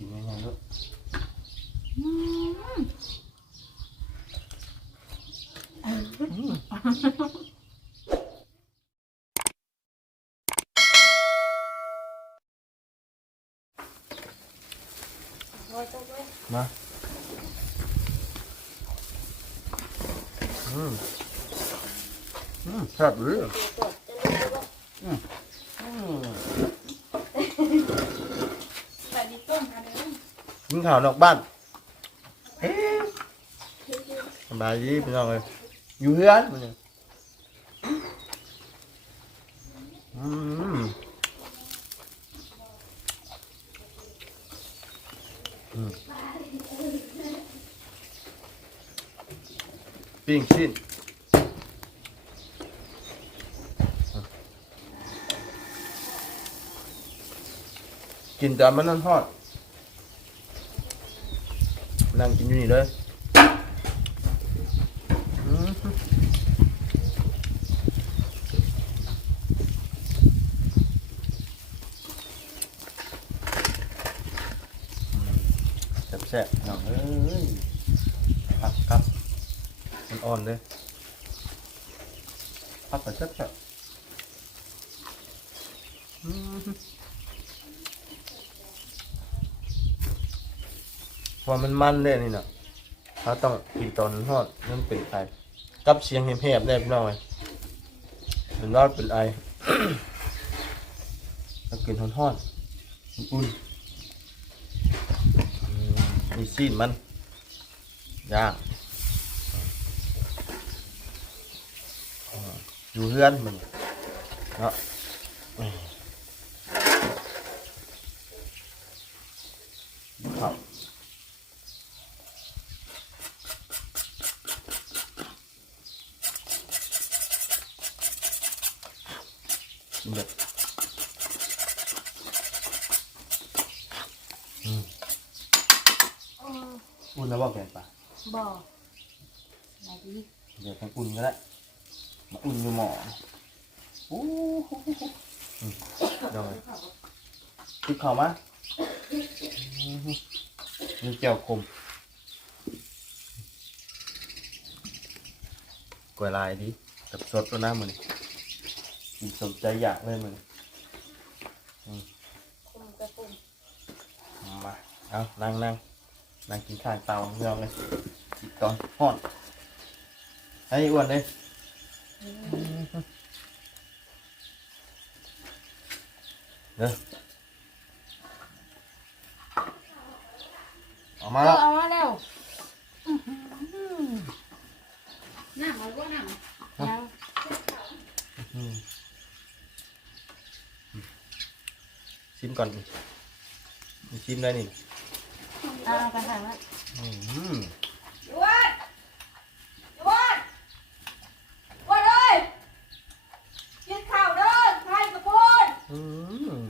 กินยังไงลูกอืมมาอืมอืมแซ่บเลยอืมอืม สวัสดีต้นค่ะเด้อ กิ นข้าวนอกบ้านเอ๊ะสบายดีพี่น้องเลยอยู่เฮือนมันเนี่ยอืมปิ้งชิ้นกินแต่มันนั่นทอด นั่งกินอยู่นี่เลยอืมแซ่บๆน้องเอ้ยผักครับมันอ่อนเลยผักแต่แซ่บๆ อืมพอมันมันเลยนี่เนาะเขาต้องกินตอนทอดนั่นเป็นไอกับเสียงแหบๆได้พี่น้องเลยเป็นรอดเป็นไอต้องกินทอดทอดๆอุ่นๆมีซีนมันย่างอ่าอยู่เฮือนมันเนาะอืมครับ กิน แบบอืมโอ้อุ่นแล้วบอกแกงปลาบ่สวัสดีเดี๋ยวทำอุ่นก็ได้มาอุ่นอยู่หม้อโอ้โหอืมเดี๋ยวเลยติดเข่ามาอืมมีเจียวคมกล้วยลายดิกับสดแล้วนะมันกิน สมใจอยากเลยมันคุมกระปุมมาเอานั่งนั่งนั่งกินข้าวเตาเรื่องเลยกินก่อนห่อนให้อ้วนเลยเด้อออกมาแล้วเอามาแล้วหนังเอาก็หนังแล้ว อืม ชิมก่อนดิชิมได้นี่เอาไปถ่ายไว้อืมยวนยวนยวนเลยกินข้าวเด้อทานกระปุนอืม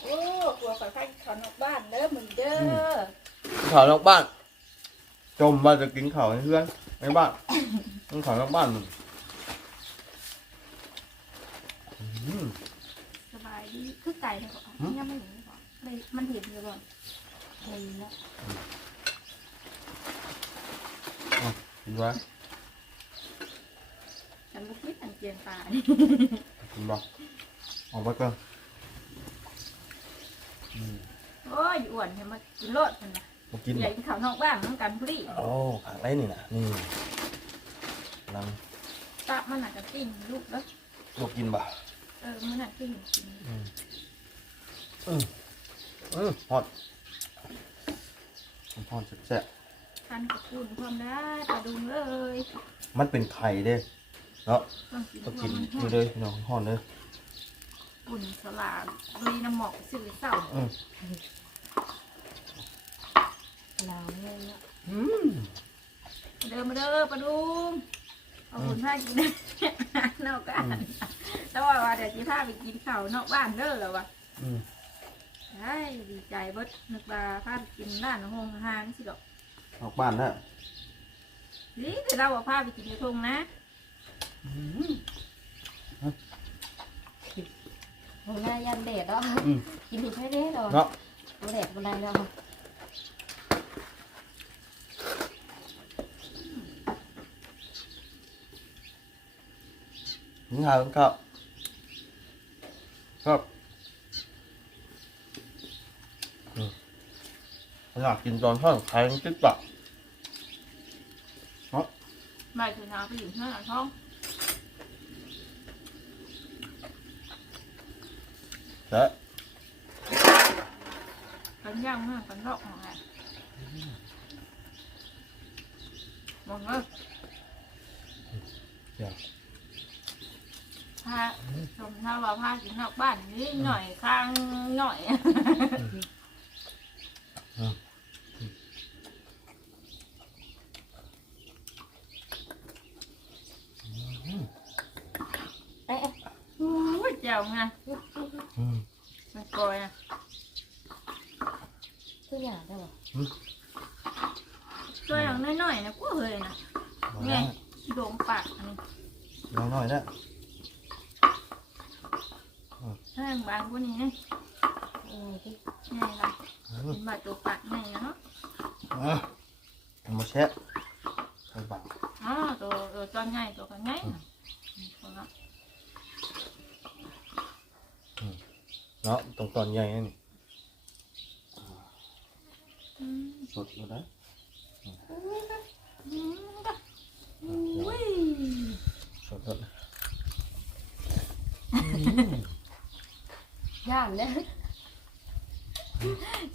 โอ้กลัวข่อยพากินข้าวนอกบ้านเด้อมึงเด้อข่าวนอกบ้าน จมว่าจะกินข่าวให้เพื่อนในบ้านต้องข่าวนอกบ้านมึงอืม สบายดีคือไก่เนี่ ยก่อนยังไม่เห็นก่อนเลยมันเห็นอยู่ก่อนเลยแล้วกินวะฉันบุคิดอันเกียนตานี่กินบ่ออกไปก่อนอืมโอ้ยอ้วนเห็นมากินโลดมันนะมากินอบ่ยากกินข้าวนอกบ้านน้องกันพอดีโอ้ขาดไรนี่นะนี่ลังตับมันหนักกระติ้งลูกแล้วลูกกินบ่เออมันหนักติ้งกินอืม อืมอืมฮอดฮอดแซ่บทานกับคุณพร้อมได้กระดุมเลยๆมันเป็นไข่เด้เนาะต้องกินต้องกินพร้อนี่มเลยพี่น้องฮอดเลยอุ่นสลาลุยน้ำหมอกสื่อเศร้าอืมหนาวเลยอะอืมมาเดินมาเด้อปลาดุมเอาบุญผ้ากินนอกบ้านแล้วว่าว่าเดี๋ยวจีพาไปกินข้าวนอกบ้านเด้อแล้ววะอืม ใช่ดีใจเบิดนึกว่าพาไปกินร้านห้องอาหารสิดอกออกบ้านนะนี่แต่เราว่าพาไปกินอยู่ทงนะอืมหัวหน้ายันเด็ดเนาะอืม กินผิดไม่ได้หรอกเนาะตัวเด็ดบันไดเนาะนี่หาครับครับอืม อยากกินตอนทอดไข่ติ๊กปะไม่ถึงน้ำไปอยู่ที่ไหนท้องแต่กันย่างเมื่อกันรอกของแหละมองเลยอยากพาชมถ้าว่าพากินนอกบ้านนิดหน่อยข้างหน่อย เอ๊ะ โอ้ยเจ้าไง อืม มันกลอยอะ ทุกอย่างได้หรอ ช่วยอย่างน้อย ๆนะกูเคยนะมาไงได้โดงปากอันนี้น้อยหน่อยนะถ้าอย่างบางกว่านี้นี่อืมที่ไงล่ะอืมเป็นบาดตัวปากไงเนาะอะเอามาแช่ใส่ปากอ๋อตัวตัวตอนไงตัวกันไงน่ะตัวเนาะเนาะตรงตอนใหญ่นี่อืมสดอยู่นะอืมจ้ะอุ้ย สดสดย่านเนี่ย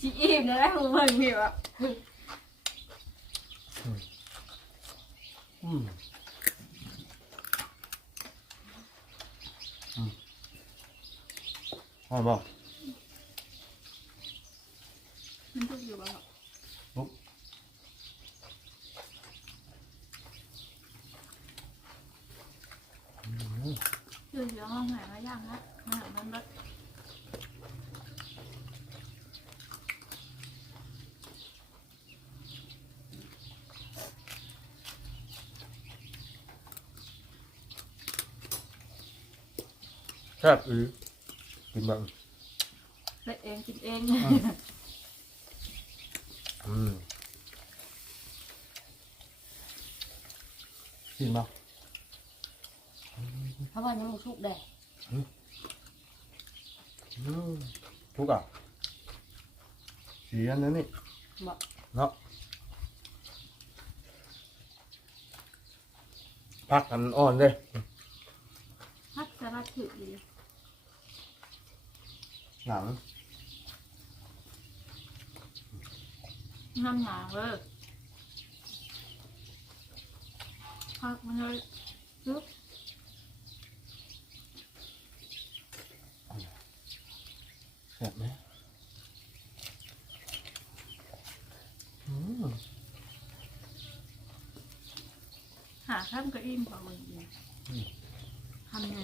ชีอิ่มแล้วมึงเพิ่งพี่วะอืมอืมอ่าบอกมันทุกอยู่บ้าง คือเดี๋ยวห้องไหนมาย่างละมาหามันรถแซ่บอือกินแบบเล็ดเองกินเองอืมกินบ้าง เพราะว่ายังชุกแดดทุกอะสีอันนั้นนี่บอกเนาะพักกันอ่อนเลยพักสลัดถือดีหนังน้ำหนาเลยพักมันเลยซึบ แซ่บไหมอืมหาข้ามกระอิ่มพอมันดีทำไง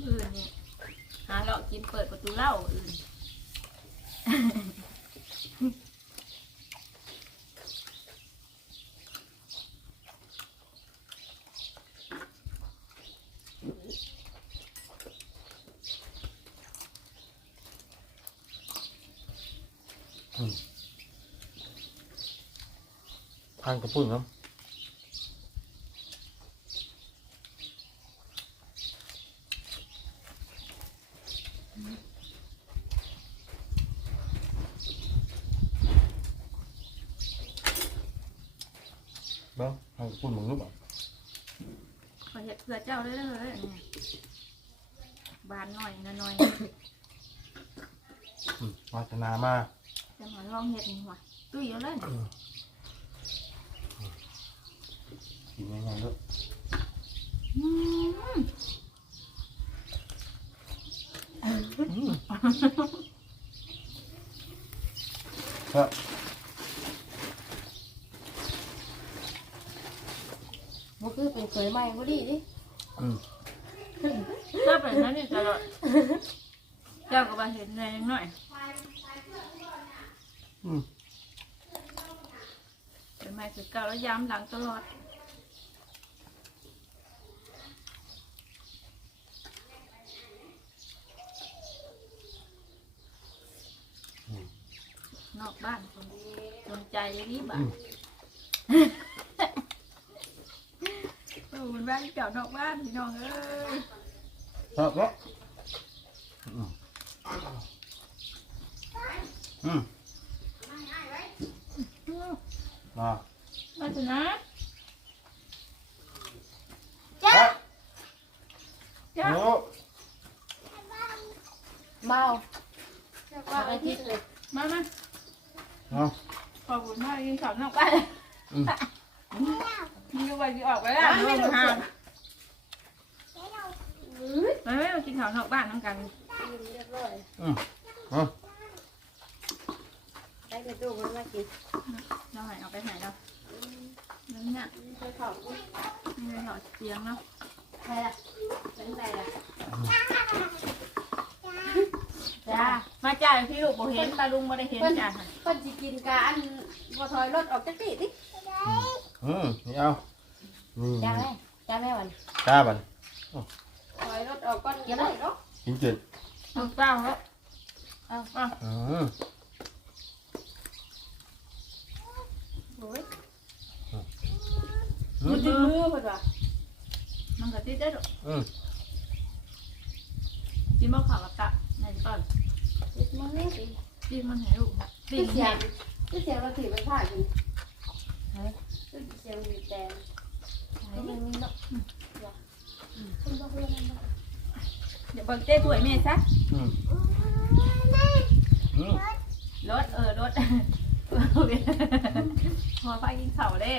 อื่นนี่หาเราะกินเปิดประตูเหล้าอื่น พันกระปุ่นครับางทานกระปุ่นมึงรู้ป่ะ ขอเห็ดเผื่อเจ้าได้เลยอันเนี่ยบานหน่อยนะหน่อย อืมวาสนามา จะมาลองเห็ดนี่หว่ะตุ้ยเอาเลย กินยังไงด้วย อืม ครับมันคือเป็นเคยใหม่พอดีดิอืมเจ้าเป็นนั่นนี่ตลอดเจ้าก็มาเห็นในหน่อยอืมเป็นใหม่คือเก่าแล้วย้ำหลังตลอดนอกบ้านสนสนใจอย่างนี้บ้านโอ้ มันบ้านเก่านอกบ้านพี่น้องเอ้ยชอบเนาะอืมอืมมามาสินะจ้าจ้าโอ้เมาว่าอาทิตย์เลยมามาเอาขอบคุณมากกินข้าวนอกบ้านอืมมีวันที่ออก ไปแล้วไม่ดูห่างไม่ไม่มากินข้าวนอกบ้านน้ำกันเรียบร้อยอืมเอาได้กระดูกมันมากินเราหายเอาไปหายเรานั่นเนี่ยไปเขาไม่ได้หอดเสียงเนาะใครล่ะเป็นไรล่ะจ้ามาจ่ายพี่ลูกโบเห็นตาลุงไม่ได้เห็นจ้าเพิ่นสิกินกาอันบ่ถอยรถออกจักติดิอืมนี่เอานี่จ้าแม่จ้าแม่วันจ้าบันถ อยรถออกก่อนอย่าได้เนาะกินจืดถูกต้องแล้วอืมโอ้ยอืมันมถึงมือเพิ่นว่ามันก็ติดได้หรอกอืมกินบ่ข่าวกับตะในตอนติดมือนี่สิกินมันให้ลูกตีคือเสียแห้งงคือเสียงเราถือไปผ่ากินเฮ้ยคือเสียงวีแดงก็มันมีเนาะคุณบ่เพื่อนมัน เดี๋ยวเบิ่งเต้ถ้วยแม่ซะอืมอืมรถเออรถพอไปกินข้าวเด้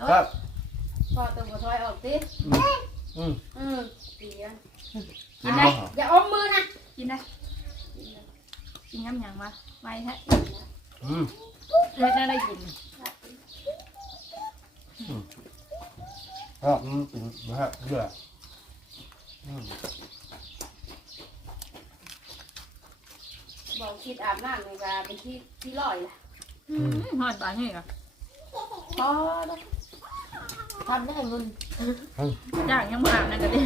รครัถบพอตัวบ่ถอยออกติอืมอืมอืมเสียงกินได้อย่าอมมือนะกินได้กินน้ำหยังมาไว้ฮะอืมเล็ดได้กินครับอืมกินนะฮะเยอะอืม บอกคิดอาบน้ำเลยว่าเป็นที่ที่ลอยล่ะหอดบานนี่ก็พอแล้วทำได้เงินย่างยังผ่านนั่นก็ได้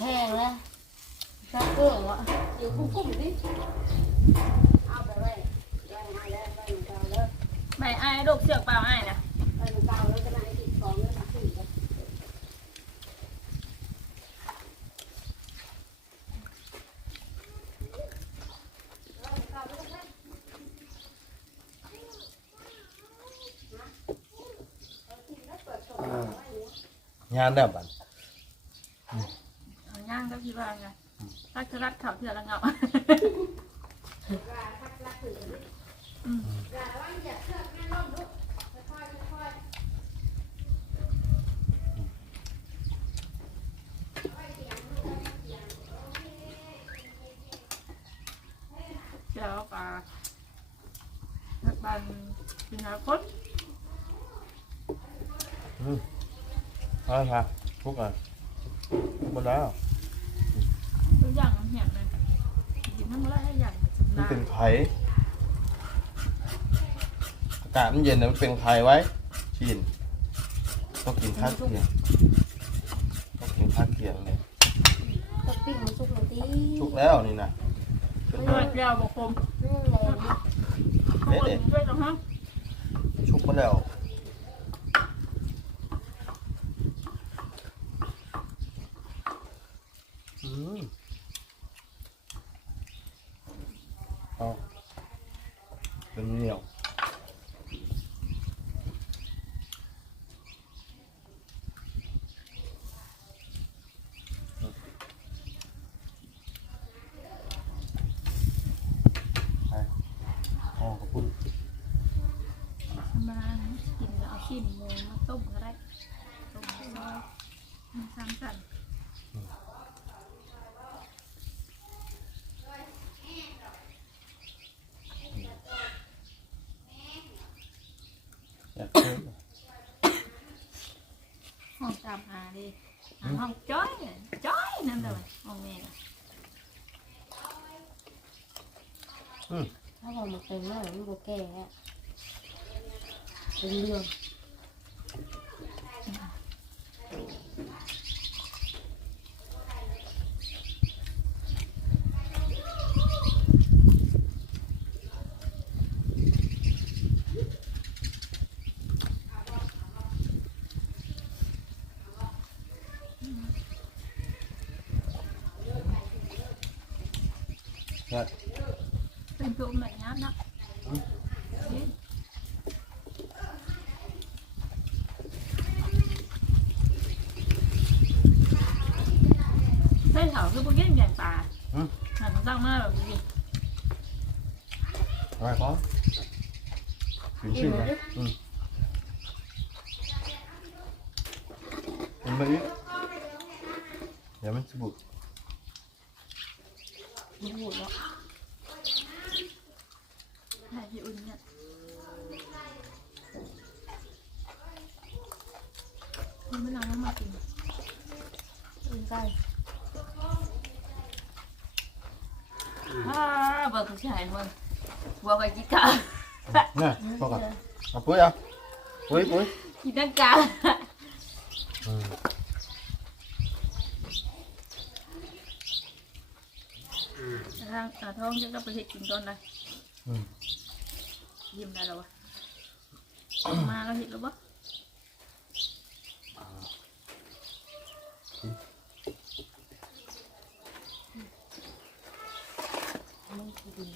แห้งแล้วชักเกลือวะอยู่คุ้มๆดิเอาไปไว้ไว้มาแล้วไว้เก่าแล้วไม่อายลูกเสือกเปล่าอายนะ ไว้เก่าแล้วจะมาให้ติดของแล้วมาขึ้นกัน งานแล้วบันเอาย่างก็พี่ว่าไงรัดคือรัดเข่าเถื่อละเงาอืมเดี๋ยวปลารัดบันกินหาคน เอาละครับทุกอะทุกหมดแล้ว ตัวอย่างมันเหี่ยเลยกินน้ำลายให้อย่างมันเป็นไข่อากาศมันเย็นนะมันเป็นไข่ไว้ชินต้องกินข้าวเคียงต้องกินข้าวเคียงเนี่ยก็ปิ้งมันสุกเลยดิชุกแล้วนี่นะเป็นตัวเดียวบอกผมอืมแรงขอบคุณด้วยนะฮะชุกมาแล้วอืมเอาเป็นเหนียว อ๋อขอบคุณ มา กินแล้วเอาชิ้นหมูมาต้มก็ได้ต้มซอยมันซ้ำกันอยากเพิ่มห้องตามหาดิหาห้องจ้อยจ้อยนั่นเลยห้องแม่ถ้าพออมาเป็นหน้ามันโบแก่อะเป็นเรื่อง เนี่ย เป็นตัวแบบนี้นะใช่เขาคือพวกยิ่งใหญ่ป่าหันตั้งมาแบบนี้ อะไรก็ถึงชื่อนะอืมมันไม่เดี๋ยวมันจะบุกมันหูแล้ วใช่ที่อุ่นเนี่ยคุณไม่นอนมากินอุ่นใกล้อ่าเบิกผู้ชายคนบัวกับกินข้าวเนี่ยพอก่อนเอาปุ้ยเอาปุ้ยปุ้ยกินตั้งกาอืมทางตาท้องจะก็ไปเห็ดกินต้นนะอืม ยิ้มได้แล้ววะ มาแล้วเห็ดแล้วปะ มันกิน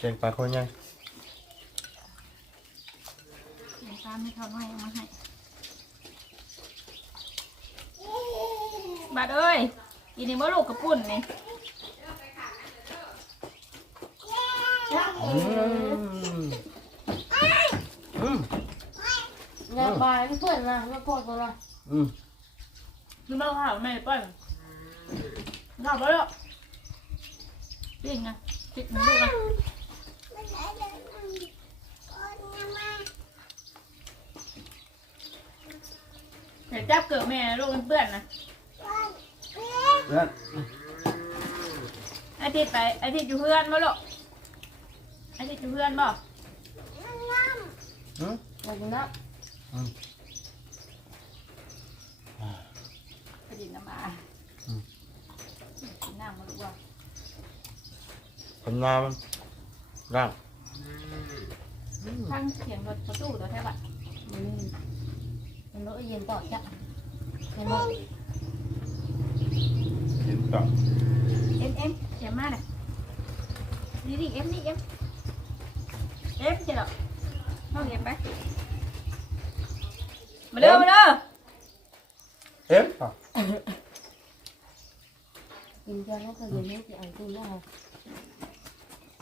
เก่งปลาคนยังเห็นตามไม่ทอนให้เอามาให้บาดเอ้ยกินนี่บ่ลูกกระปุ่นนี่อืมอืมงานบายเพื่อนนะมาปอดกันนะอืมคือเราถามแม่ป้อนถามไปแล้วปิ้งนะปิ้งมันลูกนะ เดี๋ยวจับเกิดแม่ลูกเป็นเพื่อนนะเพื่อนอาทิตย์ไปอาทิตย์อยู่เพื่อนบ่ลูกอาทิตย์อยู่เพื่อนบ่อืมมาดูนะไปดินน้ำมากินน้ำมาลูกว่าคนงานมัน ร่างทางเสียงรถประตูตัวแทบอะมันมันรถเย็นต่อจ้ะเห็นไหมเห็นต่อเอ็มเอ็มเสียงมาเลยนี่ดิเอ็มนี่เอ็มเอ็มเจ๋อเข้า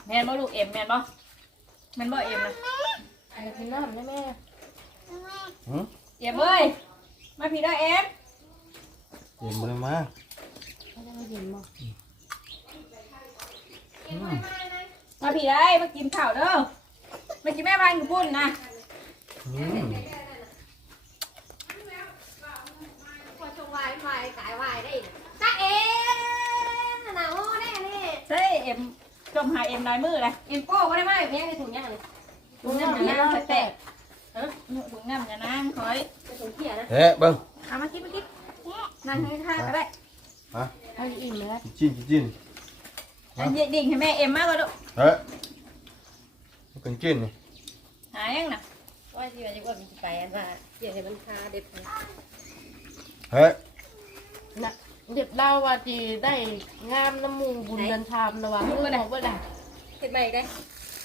แมนบ่ลูกเอ็มแมนบ่แมนบ่เอ็มนะอะไรกินน้ำได้ไหมอืมเอ็มเอ้ยมาพี่ได้อเอ็มเย็นมาเลยมาเขาจะไม่เย็นมั้งอืมมาพี่ได้มากินข้าวเด้อมากินแม่บ้านกับปุ้นนะอืมพอชงวายวายกายวายได้ตาเอ็มหนาวแน่นี่ใช่เอ็ม จมหาเอ็มลายมือเลยเอ็มโป้ก็ได้ไหมเพียงในถุงย่างเลยถุงน้ำจะนั่งแตะเออถุงน้ำจะนั่งคอยถุงเขียนะเฮ้เบิ้งเอามากินมากินนั่งให้ข้างก็ได้เขาจะอิ่มแล้วจิ้นจิ้นอันเย็นดิ่งให้แม่เอ็มมากกว่าลูกเฮ้มันเป็นจิ้นนี่หายังน่ะว่าที่ว่าจะว่ามีไก่อันว่าเดี๋ยวให้มันคาเด็ดเฮ้นะ เด็ดเล่าว่าจีได้งามน้ำมูบุญเดินทามนะว่าเมื่อบอกว่าได้เห็ดใหม่ได้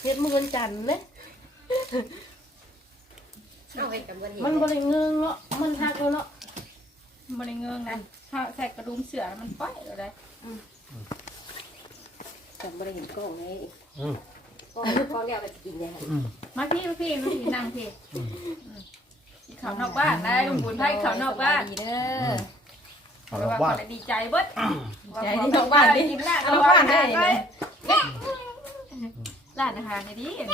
เฮ็ดมือวันจันทร์เนี่ยเอาเห็ดกับวันนี้มันบริเงงเนาะมันหักแล้วเนาะมันเลยเงืองนะถ้าใส่กระดุมเสือมันป้อยเลยกับบริเห็นกล้องไงอืมกล้องกล้องเดียวกันจะกินยังไงอืมมาพี่มาพี่มาพี่นั่งพี่เขานอกบ้านได้ลุงบุญไพ่เขานอกบ้านดีเด้อ เอาเพละราะว่าว่าคนดีใจเบิดใจที่นอกบ้านดิกินร้านนอกบ้านได้เลยร้านอาหารดียัง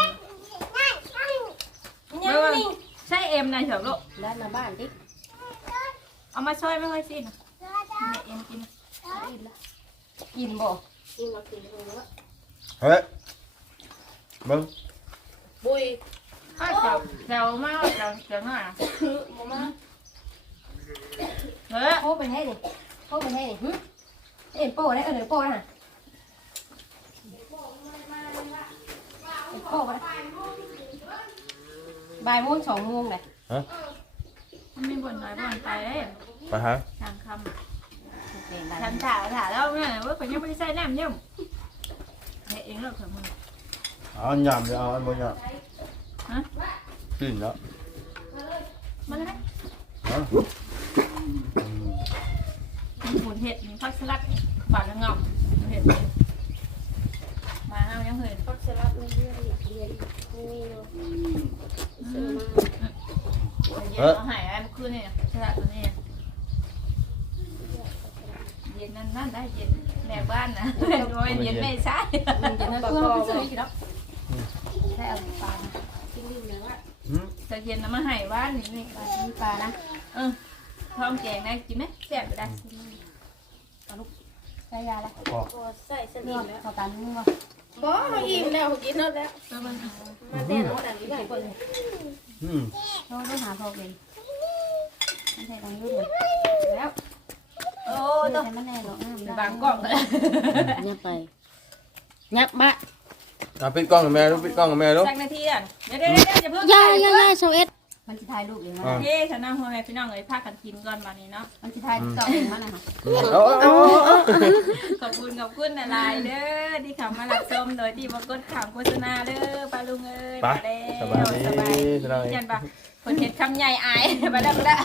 นี่ใช่เอ็มนายเฉลิมลูกด้านหน้าบ้านดิเอามาช่วยไม่ค่อยสินะเอ็มกินอิ่มละกินบ่กินมากินเลยว่าเฮ้เบิ้งบุยข้าวเจ้าเจ้ามากเจ้าเจ้าหน่อยคือบ่มา เฮ้ยโป้ไปให้ดิโป้ไปให้ดิหึเอ็นโป้ได้เออเดี๋ยวโป้นะโคกบ่ายโมงสองโมงเลยมันมีบ่นน้อยบ่นไปเลยไปฮะทางคเป็นำไรทำถ่าถ่าแล้วเนี่ยว่าคนยังไม่ได้ใส่น้ำเยี่ยมเฮ้ยเองเลิกเถอะมึงเอาอันยำเดี๋ยวเอาอันบนยฮะำขึ้นแล้วมันเลยฮะ มีผลเห็ดมีผักสลัดฝาดเงาเห็ดมาเอายังเห็ดพักสลัดไม่เรียนอีกเรียนมีอยู่ซื้อมาเย็นเอาหายไอ้เมื่อคืนนี่สลัดตัวนี้เย็นนั่นนั่นได้เย็นแม่บ้านนะโดยเย็นไม่ใช่มันจะน่าเพื่อนไปซื้อกี่ดอกใช่เอาปลากินดีนะว่าหืมจะเย็นน้ำมาหายบ้านนี่นี่ปลามีปลานะเออ พร้อมแกงได้กินไหมแซ่บไปได้ใช้ยาละพอก็ใส่สนนิวมดแล้วพอการนึงว่าบ่เขาอิ่มแล้วเขากินแล้วแล้วแล้วมันมาแต่น้องดังนี้ไปเปิดอืมเขาต้องหาพอเป็นไม่ใช่ต้องยืดเลยแล้วโอ้โอ้ต้ต้อองงไม่แน่หรอกบางกล้องเลยยับไปยับมาเอาปิดกล้องกับแม่ดูปิดกล้องกับแม่ดูสักนาทีอะเดี๋ยวเดี๋ยวเดี๋ยวอย่าเพิ่งย่าย่าย่าชาวเอ็ด มันจะถ่ายรูปเองนะเฮ้ฉันนั่งหัวแม่พี่น้องเลยพากันกินก่อนวันนี้เนาะ มันจะถ่ายกล้องเองมันนะเอาเอาเอาเอาขอบคุณขอบคุณอะไรเด้อที่เข้ามารับชมโดยที่บกดข่าวโฆษณาเด้อปลาลุงเอ้ยไปมาแล้วสบายดีสบายดีสบายดียันปะคนเห็ดคำใหญ่อาย ไปแล้วไปแล้ว